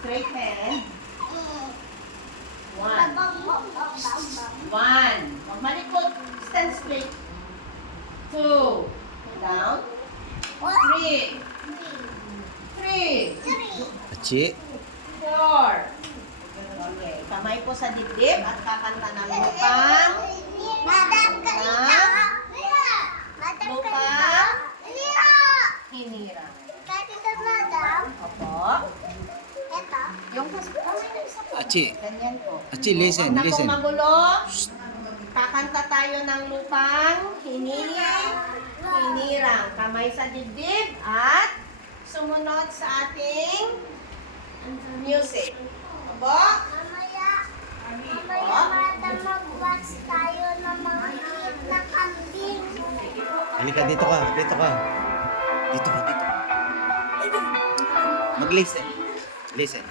Straight hand. One. One. Huwag malikot. Stand straight. Two. Down. Three. Three. Achi. Four. Okay. Kamay po sa dibdib at kakanta ng lupang. Lupang. Hinirang. Opo. Yung kamay na isa po. Achi. Ganyan po. Achi, listen, Huwag na listen. po magulo. Kakanta tayo ng lupang. Hinirang. Kamay sa dibdib at sumunod sa ating music. Opo. Mag-watch tayo ng mga liit na kambing. Halika, dito ka, dito ka. Dito ka, dito. Mag-listen. Listen.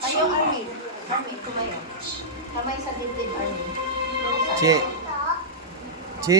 Tayo, Armin. Armin, tumayo. Kamay sa dibdib, Armin. Chi. Chi.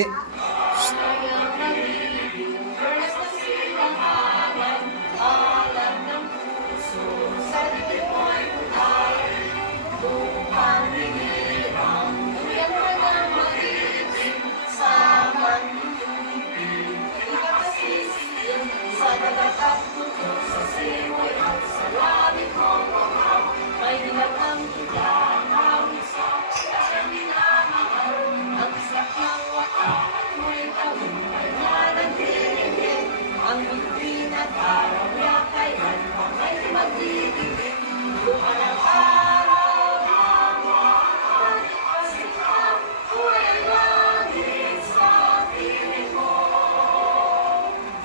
Ang bituin at araw niya kailan pa may magdidilim. Lumalang araw naman, pasigaw, buhay langit sa piling mo.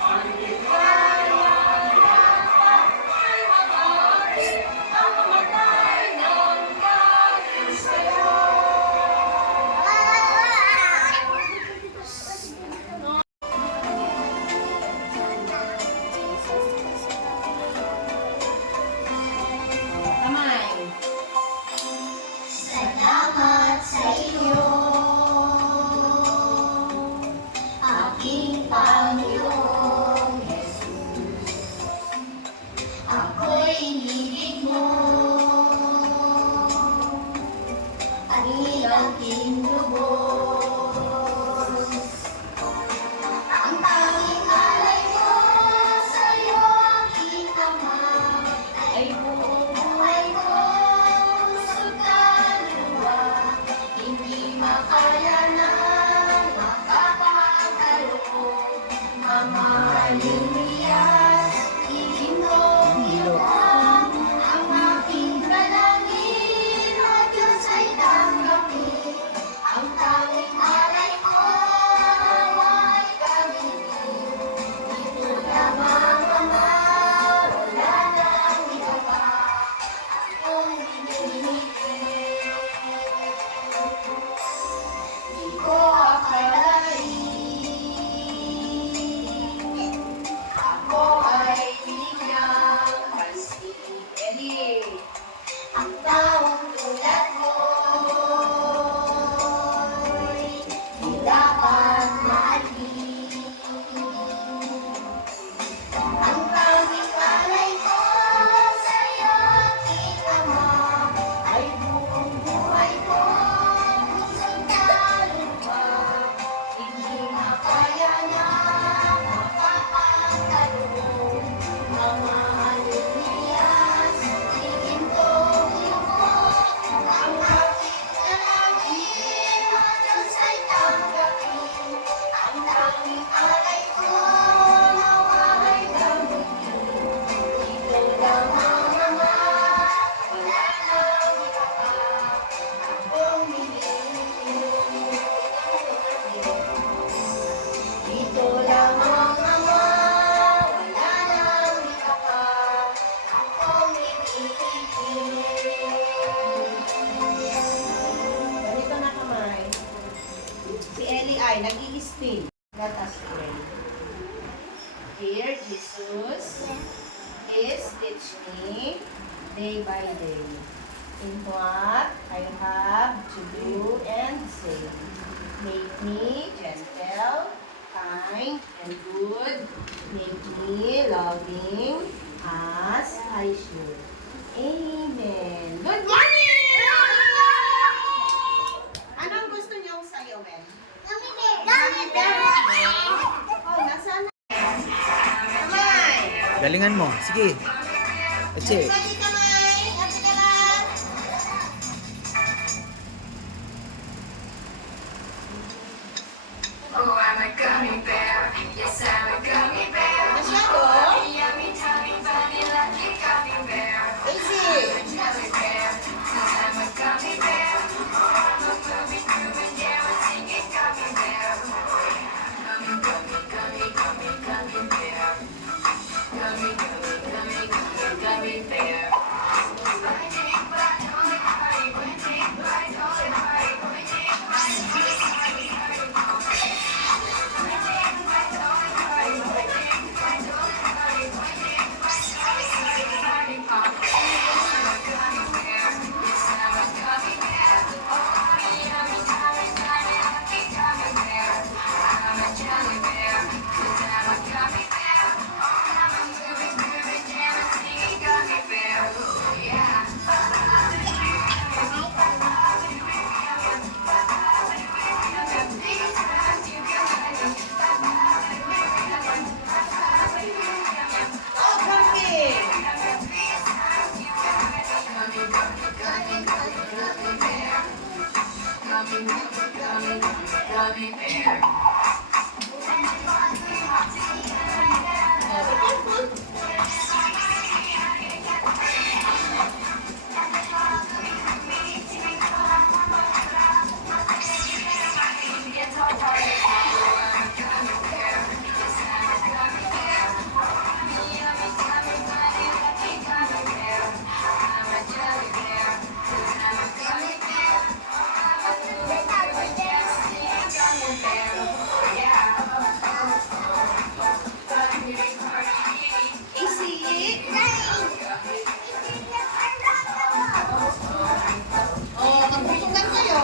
Ang ligaya lahat ay mag-aari, ang mamatay ng dahil sa'yo. Kamay. Salamat sa iyo, aking Panginoong Jesus. Ako'y inibig mo, kanilang kinlubos. Ang tanging alay ko sa iyo, aking Ama, ay buong buhay ko, pusod kaluluwa. Hindi makaya na makapagkaloob. Mamahalin niyas, ihimong ilong. Ang aking dalangin, O Diyos, ay tanggapin. Ang tanging alay ko, nawa'y gamitin. Ito lamang, Ama, wala nang iba pa akong hinihintay. Di ko akalain, ako ay binigyang pansin. Ready? Ang taong tulad mo'y di dapat mahalin. Ang tanging alay ko sa'yo, aking Ama, ay buong buhay ko, pusod kaluluwa. Hindi makaya na makapagkaloob. Mamahalin niyas, ihintong lubog. Ang aking dalangin, O Diyos, ay tanggapin. Ang tanging alay ko, nawa'y gamitin. Ito lamang, Ama, wala nang iba pa akong hinihintay. Ito lamang, Ama, wala nang iba pa akong hinihintay. Ganito na kamay. Si Eli ay nag-i-spin. Let us pray. Dear Jesus, please teach me day by day in what I have to do and say. Make me gentle, kind, and good. Make me loving as I should. Amen. Good morning! Anong gusto niyong sayawin? Oh, nasaan na? Kamay! Galingan mo. Sige. That's it. Ready, kamay! Ate ka lang! Oh, I'm a gummy bear. Yes, I'm a gummy bear. Masyado? Yummy, tummy, bunny, lucky gummy bear. Easy! Gummy bear. 'Cause I'm a gummy bear. Oh, I'm a gummy, grooving, yeah, we're singing gummy bear. Gummy, gummy, gummy, gummy, gummy bear. Gummy, gummy, gummy, gummy, gummy bear. Biting, bite, on the party. Biting, bite, on the party. Biting, bite, on the party. Oh, camping! Gummy bear. Oh, be careful. Easy! Oh, magbutugan kayo.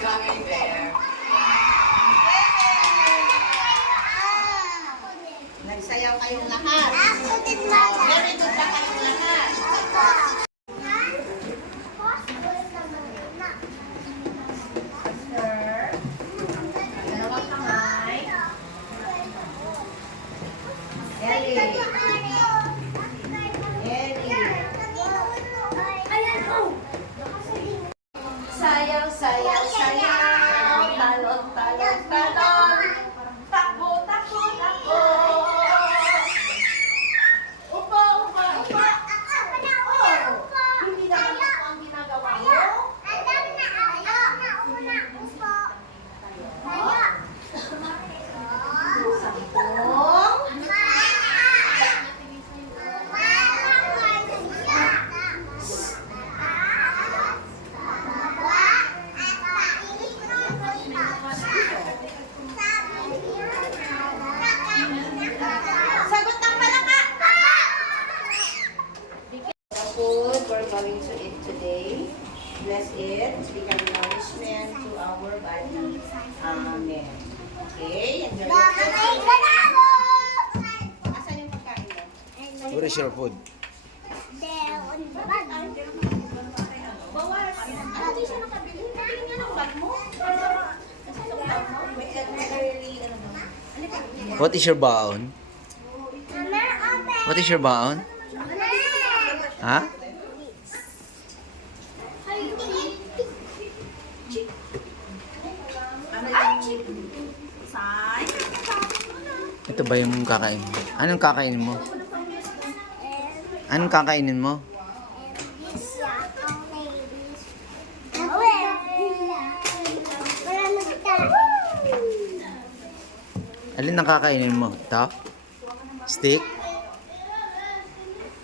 Gummy bear. Nagsayaw kayong lahat. Ako din, Mama. Very good ba kayong lahat? Sir, dalawang kamay. Ellie. Ellie. Sayaw, sayaw, sayaw. Talon, talon, talon. Takbo, takbo, takbo. Upo, upo, upo. Hindi na ano po ang ginagawa mo? Sampung. Sagot ng palaka. The food we're going to eat today, bless it, become nourishment to our body. Amen. Okay, enjoy your food. Asan yung pagkain mo? What is your food? Bawas. Ano di siya nakabili? Nakabili niya ng bag mo? Asan yung bag mo? May early, ano ba? What is your baon? What is your baon? Ha? Ito ba yung kakainin mo? Anong kakainin mo? Anong kakainin mo? Alin ang kakainin mo? Ito? Steak?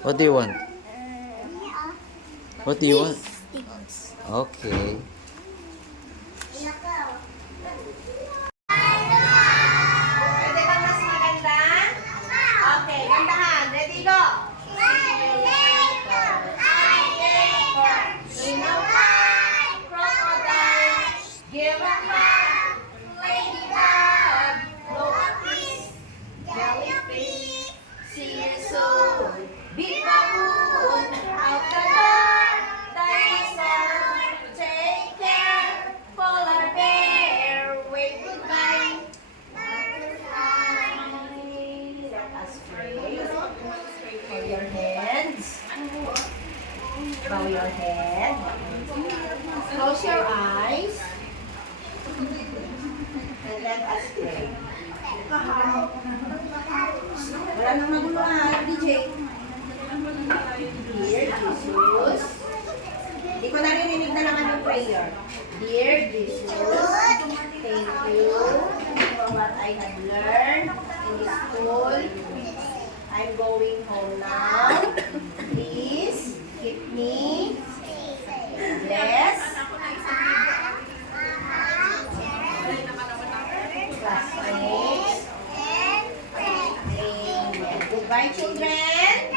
What do you want? What do you want? Okay. Pwede ba mas maganda? Okay, gandahan. Ready, go! In a white crocodile, give a hug, ladybug, blow a kiss, jellyfish, see you soon. Big baboon, out the door, dinosaur, take care, polar bear, wave goodbye. Butterfly, let us pray for your hands. Bow your head. Close your eyes. And let us pray. Wala nang maguluhan, DJ. Dear Jesus. Hindi ko naririnig na naman yung prayer. Dear Jesus, thank you for what I have learned in this school. I'm going home now. Please keep me blessed. Classmates. Amen. Goodbye, children.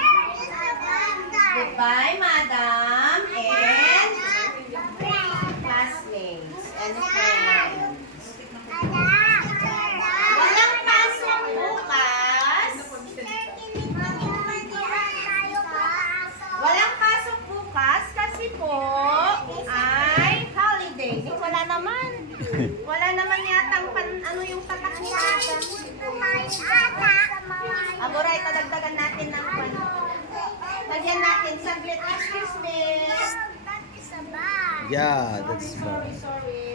Goodbye, madam. And classmates and friends. Walang pasok bukas. Walang pasok bukas kasi po ay holiday. Wala naman. Wala naman yatang ano yung tatak ni Adam. Agora, itadagdagan natin ng lagyan natin saglit. Excuse me. Yeah, that's Sorry, sorry.